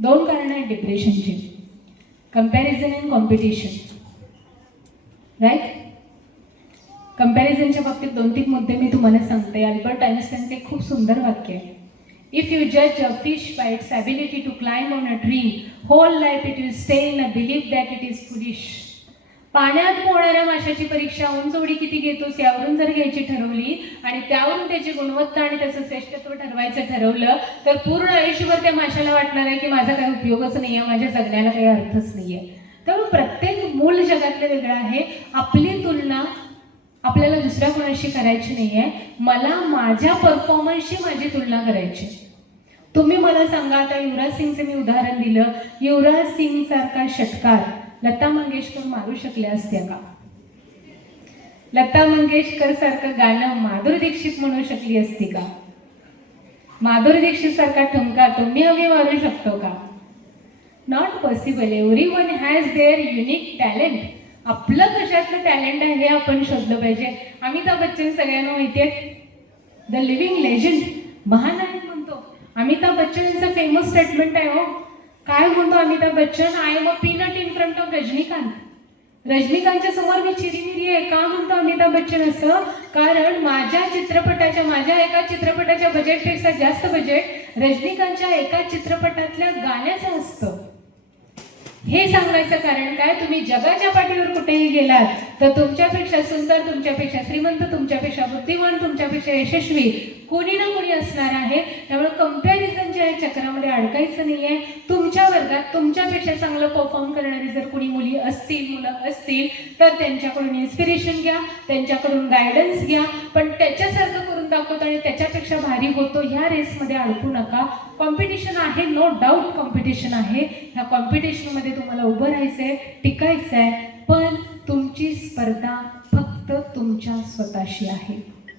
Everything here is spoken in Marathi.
दोन कारण आहेत डिप्रेशनची, कंपॅरिझन अँड कॉम्पिटिशन. राईट? कंपॅरिझनच्या बाबतीत 2-3 मुद्दे मी तुम्हाला सांगते. अल्बर्ट आइन्स्टाईनचे एक खूप सुंदर वाक्य आहे. इफ यू जज a fish by its ability to climb on a tree, whole life it will stay in a belief that it is foolish. पाण्यात पोहणाऱ्या माशाची परीक्षा उंच उडी किती घेतोस यावरून जर घ्यायची ठरवली आणि त्यावरून त्याची गुणवत्ता आणि त्याचं श्रेष्ठत्व ठरवायचं ठरवलं तर पूर्ण आयुष्यभर त्या माशाला वाटणार आहे की माझा काही उपयोगच नाही आहे, माझ्या जगण्याला काही अर्थच नाही आहे. त्यामुळे प्रत्येक मूल जगातलं वेगळं आहे. आपली तुलना आपल्याला दुसऱ्या कोणाशी करायची नाही आहे. मला माझ्या परफॉर्मन्सशी माझी तुलना करायची. तुम्ही मला सांगा, आता युवराज सिंगचं मी उदाहरण दिलं, युवराज सिंग सारखा षटकार लता मंगेशकर मारू शकल्या असत्या का? लता मंगेशकर सारखं गाणं माधुरी दीक्षित म्हणू शकली असती का? माधुरी दीक्षित सारखा ठुमका तुम्ही हवी मारू शकतो का? Not possible. Everyone has their unique talent. आपलं कशातलं टॅलेंट आहे हे आपण शोधलं पाहिजे. अमिताभ बच्चन सगळ्यांना माहिती आहे, द लिव्हिंग लेजंड, महानायक म्हणतो. अमिताभ बच्चन यांचं फेमस स्टेटमेंट आहे. हो, काय म्हणतो Amitabh Bachchan? I am a peanut in front of Rajinikanth. रजनीकांतच्या समोर मी चिरीमिरी आहे. का म्हणतो अमिताभ बच्चन असं? कारण माझ्या एका चित्रपटाच्या बजेटपेक्षा जास्त बजेट रजनीकांतच्या एका चित्रपटातल्या गाण्याचं असतं. हे सांगायचं कारण काय? तुम्ही जगाच्या पाठीवर कुठेही गेलात तर तुमच्यापेक्षा सुंदर, तुमच्यापेक्षा श्रीमंत, तुमच्यापेक्षा बुद्धिमान, तुमच्यापेक्षा यशस्वी कोणी ना कोणी असणार आहे. त्यामुळे कंपॅरिझनच्या या चक्रामध्ये अडकायचं नाही आहे. तुमच्या वर्गात तुमच्यापेक्षा चांगलं परफॉर्म करणारी जर कोणी मुलं असतील तर त्यांच्याकडून इन्स्पिरेशन घ्या, त्यांच्याकडून गायडन्स घ्या. पण त्याच्यासारखं करून दाखवतो आणि त्याच्यापेक्षा भारी होतो ह्या रेसमध्ये अडकू नका. कॉम्पिटिशन आहे, नो डाऊट कॉम्पिटिशन आहे. ह्या कॉम्पिटिशनमध्ये तुम्हाला उभं राहायचं आहे, टिकायचं आहे. पण तुमची स्पर्धा फक्त तुमच्या स्वतःशी आहे.